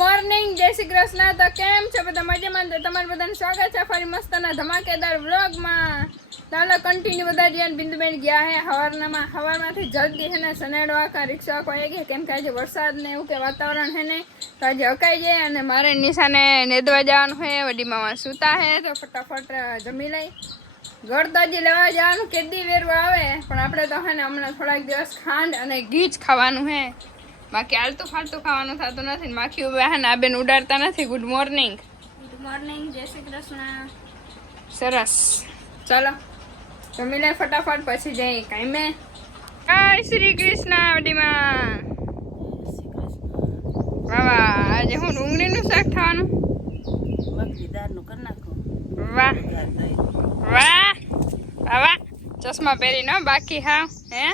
Morning, જય શ્રી કૃષ્ણ। તો કેમ છો બધા? મજામાં? તો તમારું બધાનું સ્વાગત છે ફરી મસ્તના ધમાકેદાર વ્લોગમાં। ચાલો કન્ટિન્યુ બધા જ્યાં બિંદુબેન ગયા હે હવારમાંથી જલ્દી હે ને સનેડો આખા રિક્ષા આખો આવી ગયા, કેમ કે આજે વરસાદ ને એવું કે વાતાવરણ હે ને તો આજે અકાઈ જાય અને મારે નિશાને નેદવા જવાનું હે। વડી મામા સૂતા હે તો ફટાફટ જમી લઈ। ઘર તો હજી લેવા જવાનું કેદી વેરવા આવે, પણ આપણે તો હે ને હમણાં થોડાક દિવસ ખાંડ અને ઘી જ ખાવાનું હે, બાકી આલતું ફાલતું ખાવાનું થતું નથી। માખી ઉભા હે ને આ બેન ઉડાડતા નથી। ગુડ મોર્નિંગ, જય શ્રી કૃષ્ણ। સરસ, ચાલો જમી લે ફટાફટ, પછી જઈએ કાંઈ। જય શ્રી કૃષ્ણ વડીમાં। વાહ, આજે હું ડુંગળીનું શાક ખાવાનું। વાહ વાહ વાહ, ચશ્મા પહેરી ન બાકી હા હે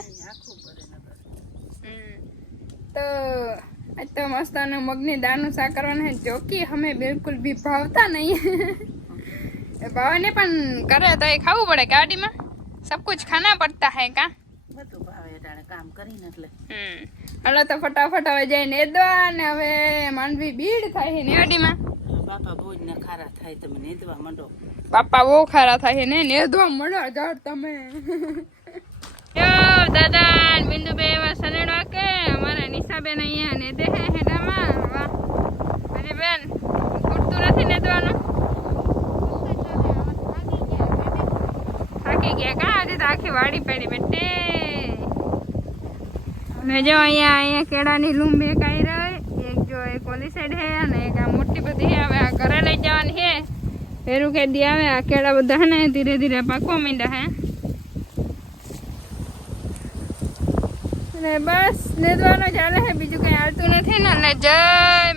તો આજ તો મસ્ત મગની દાળનું શાક કરવાનું है, जो कि हमें बिल्कुल भी भावता नहीं है। भावने पण करे तो ये खाવું પડે ગાડીમાં, सब कुछ खाना पड़ता है का બધું ભાવે એટલે કામ કરીને એટલે હાલો તો ફટાફટ હવે જઈને નેદવા ને હવે માંડવી બીડ થાય છે નેડીમાં। બાપા બહુ ને ખારા થાય, તમે નેદવા માંડો। બાપા બહુ ખારા થાય ને નેદવા માંડો જાડ તમે। જો દાદા બિંદુ બે સનેડવા કે અમારા નિશાબેન અહીંયા નેદે હે હેડામાં। વાહ અરે બેન, ઉડતું નથી નેદવાનું? થાકી ગયા કા? આજે તો આખી વાડી પડી બેટે। ને જો અહીંયા કેળાની લૂમ બે કાઈ રહે, એક જો એક ઓલી સાઈડ હે અને એક આ મોટી બધી હે। હવે આ ઘરે લઈ જવાની હે, ફેરું કે દી આવે આ કેળા બધા હે ને ધીરે ધીરે પાકવા માંડ્યા હે ને બસ નેદવાનું ચાલે હે, બીજું કઈ હાલતું નથી ને। એટલે જય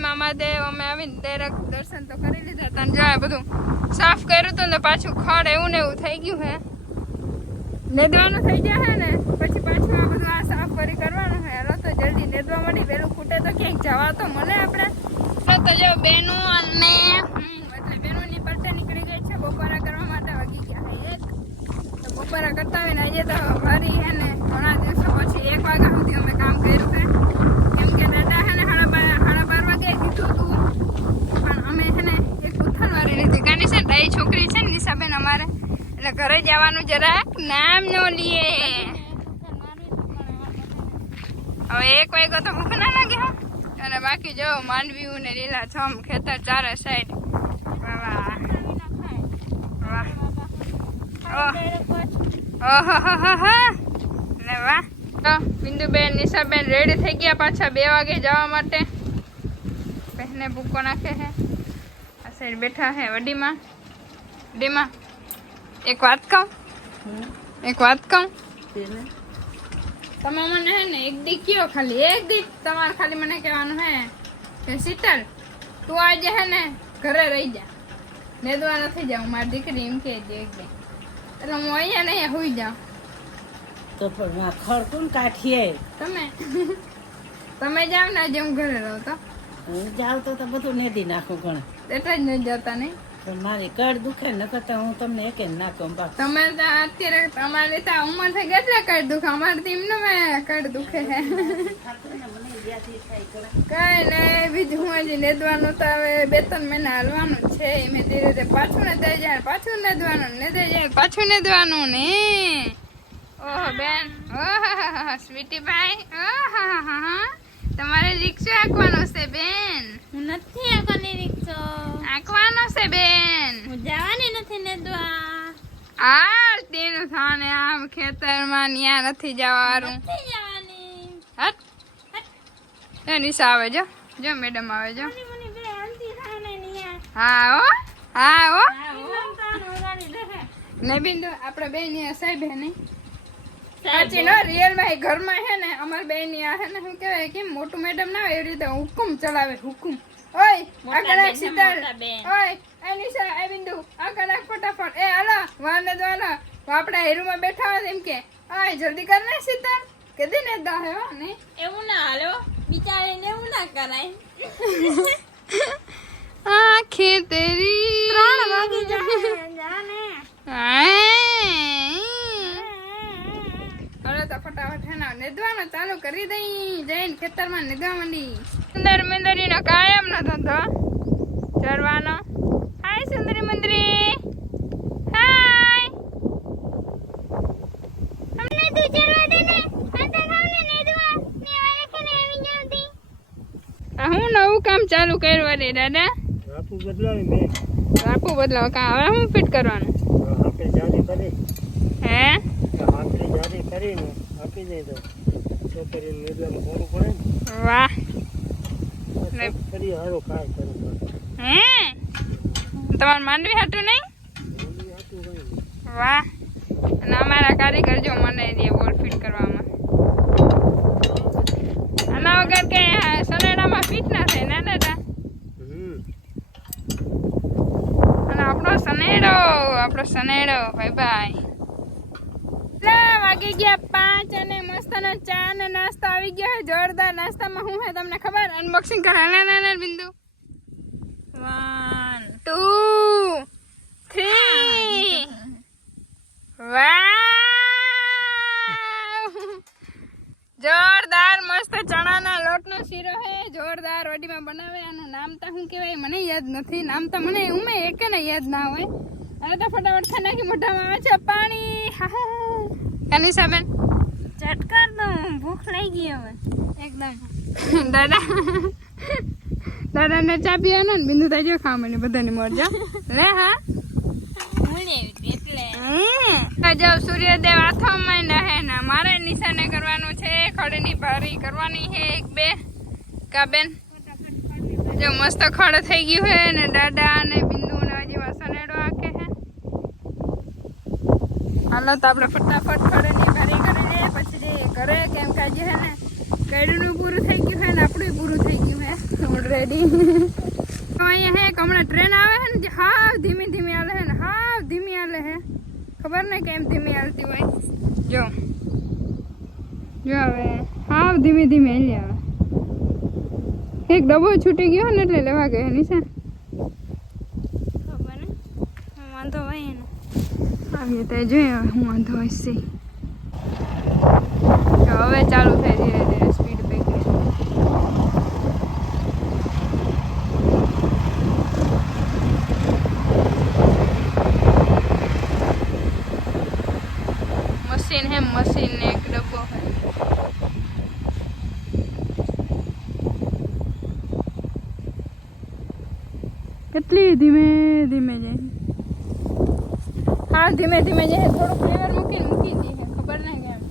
મામાદેવ, અમે આવીને ડાયરેક્ટ દર્શન તો કરી લીધા હતા, જો બધું સાફ કર્યું હતું ને પાછું ખડ એવું ને એવું થઈ ગયું હે। નેદવાનું થઈ જાય હે ને પછી પાછું આ બધું આ સાફ કરવાનું હે। હાલો તો જલ્દી નેદવા મળી, વેલું ખૂટે તો ક્યાંક જવા તો મળે આપણે। તો જો બેનું અને એટલે બેનુંની પડતે નીકળી ગઈ છે બપોરા કરવા માટે, વાગી ગયા હે 1। તો બપોરા કરતા હોય ને આજે તો વારી હે ને ઘણા દિવસો પછી 1 વાગ્યા સુધી અમે કામ કર્યું છે, કેમ કે દાદા હે ને 12:30 વાગે કીધું હતું, પણ અમે હે ને એક ઉથાણ વારી લીધી। કાની છે ડાઈ છોકરી છે ને નિશાબેન અમારે, એટલે ઘરે જવાનું જરાક નામ ન લીએ। હવે 1 વાગ્યો તો ભૂખ ના લાગે હો। અને બાકી જો માંડવ્યું ને લીલા છમ ખેતર ચારે સાઈડ। વાહ વાહ ઓહો ને વાહ। તો બિંદુબેન નિશાબેન રેડી થઈ ગયા પાછા 2 વાગે જવા માટે। પહેને ભૂકો નાખે હે, આ સાઈડ બેઠા હે વડીમાં। એક વાત કહું તમે મને હે ને એક દી કયો, ખાલી એક દી તમારે ખાલી મને કહેવાનું હે કે શીતલ તું આજે હે ને ઘરે રહી જા, નેદવા નથી જાઉં, મારી દીકરી એમ કે એક દી, એટલે હું અહીંયા ને અહીંયા હુઈ જાઉં। તો પણ ખડ કોણ કાઢીએ? તમે જાવ ને આજે હું ઘરે રહું તો હું જાવ તો બધું નેદી નાખું ઘણું, એટલે જ નથી જતા નહીં? મારી કડ દુખે ન કરતા હું તમને એક નાખું। તમે તો અત્યારે અમારી તો ઉંમર થઈ ગઈ એટલે કડ દુખે, અમારે તો એમને કડ દુખે છે। કઈ નહીં, બીજું હું હજી નેદવાનું તો હવે 2-3 મહિના હાલવાનું છે, મેં ધીરે ધીરે પાછું નેદાઈ જાય, પાછું નેદવાનું નેદાઈ જાય, પાછું નેદવાનું ને। ઓહો બેન, ઓહો સ્વીટી ભાઈ, ઓહો તમારે રિક્ષો આંકવાનો છે બેન? હું નથી આંકવાની રિક્ષો, આંકવાનો છે બેન, હું જવાની નથી નેદવા। આરતીનું થાને આમ ખેતરમાં ન્યા નથી જવાનું, નથી જવાની। હટ એ નિશા આવે જો, જો મેડમ આવે જો। મને બે આંટી થાને નિયા હા હો ઓગાડી દે ને બિંદુ આપણે બે ની સાહેબ હે નહીં સાચી નો રિયલ માં ઘરમાં હે ને અમાર બે ની હે ને શું કહેવાય કેમ મોટું મેડમ ના એવી રીતે હુકુમ ચલાવે, હુકુમ। ઓય આ કલાક શીતલ, ઓય એ નિશા એ બિંદુ આ કલાક ફટાફટ, એ હાલો વાને દવાના આપણે હેરુમાં બેઠા હોય એમ કે ઓય જલ્દી કર ને શીતલ, કેદી ને દા હે ને એવું ના હાલો, બિચારીને એવું ના કરાય। આંખે તેરી 3 વાગે જાને હવે તો ફટાફટ હે ને નેદવાનું ચાલુ કરી દઈ, જઈને ખેતરમાં નેદવા માંડી। સુંદર મંદરીનો કાયમ નો ધંધો ચરવાનો. હાય સુંદરી મંદરી, હાય. અમને તું ચરવા દે ને આતા ખાવને નેદવા ને વારે ખને આવી જતી. આ હું નવું કામ ચાલુ કરવા દે દાદા. આપું બદલાવી મેં આપું બદલાવ કા હવે હું ફિટ કરવાનું આપણે જારી કરી હે? આપણે જારી કરીને આપી દે તો છોકરીને મેદવાનું ફોન પડે વાહ ને કરી હારો કાય કરું હે તમારે માંડવી હાટું નહીં? વાહ. અને અમારા કારીગર જો મને દે બોલ ફિટ કરવામાં. આના વગર કે સનેડામાં ફિટ ના થાય ને દાદા. અને આપણો સનેડો ભાઈ ભાઈ. વાગી ગયા 5 અને મસ્તનો ચા ને નાસ્તો આવી ગયો છે. જોરદાર નાસ્તામાં શું છે તમને ખબર? અનબોક્સિંગ કરા ના બિંદુ. 1 2 3 વાવ. જોરદાર મસ્ત ચણાના લોટનો શીરો છે. જોરદાર રોટીમાં બનાવે. આનું નામ તો શું કહેવાય મને યાદ નથી. નામ તો મને ઉમે એક ને યાદ ના હોય. હવે તો ફટાફટ ખાઈ નાખી. મોઢામાં આવે છે પાણી. કનિષાબેન ચટ કર દઉં, ભૂખ લાગી ગઈ હવે એકદમ. દાદાને ચા પીવાનો ને બિંદુ તાજો ખાવા મને બધાની મોજ લે. હા મને એટલે જો સૂર્યદેવ આથમમાં રહે ને મારે નિશાને કરવાનું છે. ખડની ભારી કરવાની છે 1 2 કાબેન. જો મસ્ત ખડ થઈ ગયું છે ને દાદા અને બિંદુ ને હજી વાસણેડો આકે છે. હાલો તો આપણે ફટાફટ ખડની ભારી કરી લઈએ પછી જઈએ ઘરે. કેમ કે આજે છે ને ગયડું પૂરું થઈ ગયું છે ને આપણું પૂરું થઈ ગયું છે ઓલરેડી. અહીંયા હે હમણાં ટ્રેન આવે છે ને જે હાવ ધીમી ધીમી હાલે છે ને હાવ ધીમી હાલે છે. ખબર ને કેમ ધીમી હાલતી હોય. જો હવે હાવ ધીમી ધીમી હાલી આવે. એક ડબ્બો છૂટી ગયો ને એટલે લેવા ગયો નિશા. ખબર ને વાંધો હોય ને આવીએ તો જોઈએ હવે હું વાંધો હોય છે. હવે ચાલુ થાય ધીરે ધીરે સ્પીડ બ્રેકર. મશીન હે મશીન ને એક ડબ્બો હે. કેટલી ધીમે ધીમે જાય. હા ધીમે ધીમે જાય. થોડુંક લેવર મૂકી દઈએ. ખબર નહીં કેમ.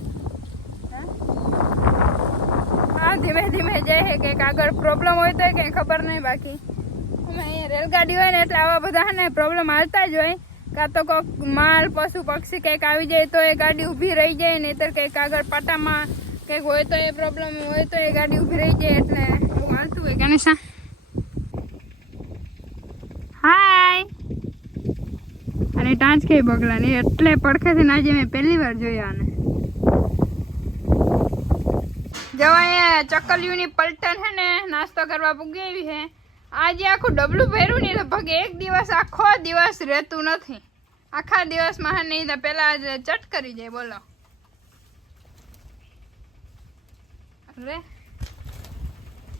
હા ધીમે ધીમે જાય છે. કંઈક આગળ પ્રોબ્લેમ હોય તો કંઈ ખબર નહીં. બાકી અમે અહીંયા રેલગાડી હોય ને એટલે આવા બધા ને પ્રોબ્લેમ હાલતા જ હોય. કાં તો કોઈક માલ પશુ પક્ષી કંઈક આવી જાય તો એ ગાડી ઊભી રહી જાય. નહીંતર કંઈક આગળ પાટામાં કંઈક હોય તો એ પ્રોબ્લેમ હોય તો એ ગાડી ઊભી રહી જાય. એટલે એવું હાલતું હોય. ગણેશા હાય. અને ટાંચ કઈ બગલા ને એટલે પડખે છે ને આજે મેં પહેલી વાર જોયા. આને જો અહીંયા ચકલિયુની પલટન છે ને નાસ્તો કરવા પૂગી આવી છે. આજે આખું ડબલું ભર્યું ને લગભગ એક દિવસ આખો દિવસ રહેતું નથી. આખા દિવસમાં હે નહીં તો પેલા ચટ કરી જાય. બોલો રે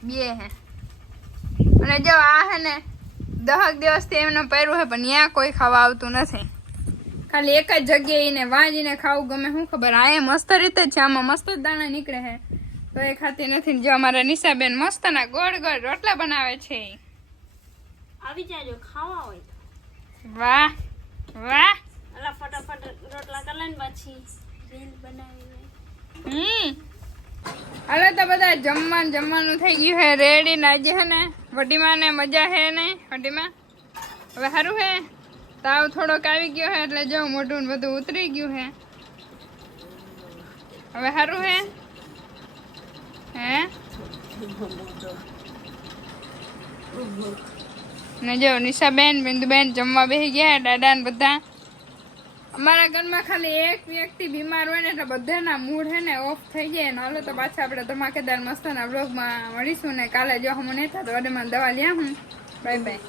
2 હે. અને જો આ હે ને 10 દિવસથી એમને પહેર્યું છે પણ ત્યાં કોઈ ખાવા આવતું નથી. ખાલી એક જ જગ્યાએ એને વાંજીને ખાવું ગમે. શું ખબર આ એ મસ્ત રીતે જ છે. આમાં મસ્ત જ દાણા નીકળે છે તો એ ખાતી નથી. જો અમારા નિશાબેન મસ્તના ગોળ ગોળ રોટલા બનાવે છે. આવી જાજો ખાવા હોય તો. વાહ વાહ. અલા ફટાફટ રોટલા કરી લઈને પછી રીલ બનાવી લે. હાલો તો બધા જમવાનું થઈ ગયું છે રેડી. ને આજે છે ને વડીમાં ને મજા છે ને વડીમાં. હવે સારું છે. તાવ થોડોક આવી ગયો છે એટલે જો મોઢું ને બધું ઉતરી ગયું છે. હવે સારું છે હે ને. જો નિશાબેન બિંદુબેન જમવા બેસી ગયા. દાદા ને બધા. અમારા ઘરમાં ખાલી એક વ્યક્તિ બીમાર હોય ને એટલે બધાના મૂડ છે ને ઓફ થઈ જાય. ને હાલો તો પાછા આપણે ધમાકેદાર મસ્તના વ્લોગમાં મળીશું. ને કાલે જો હું નહીં થતો વડેમાં દવા લ્યા હું. Bye bye.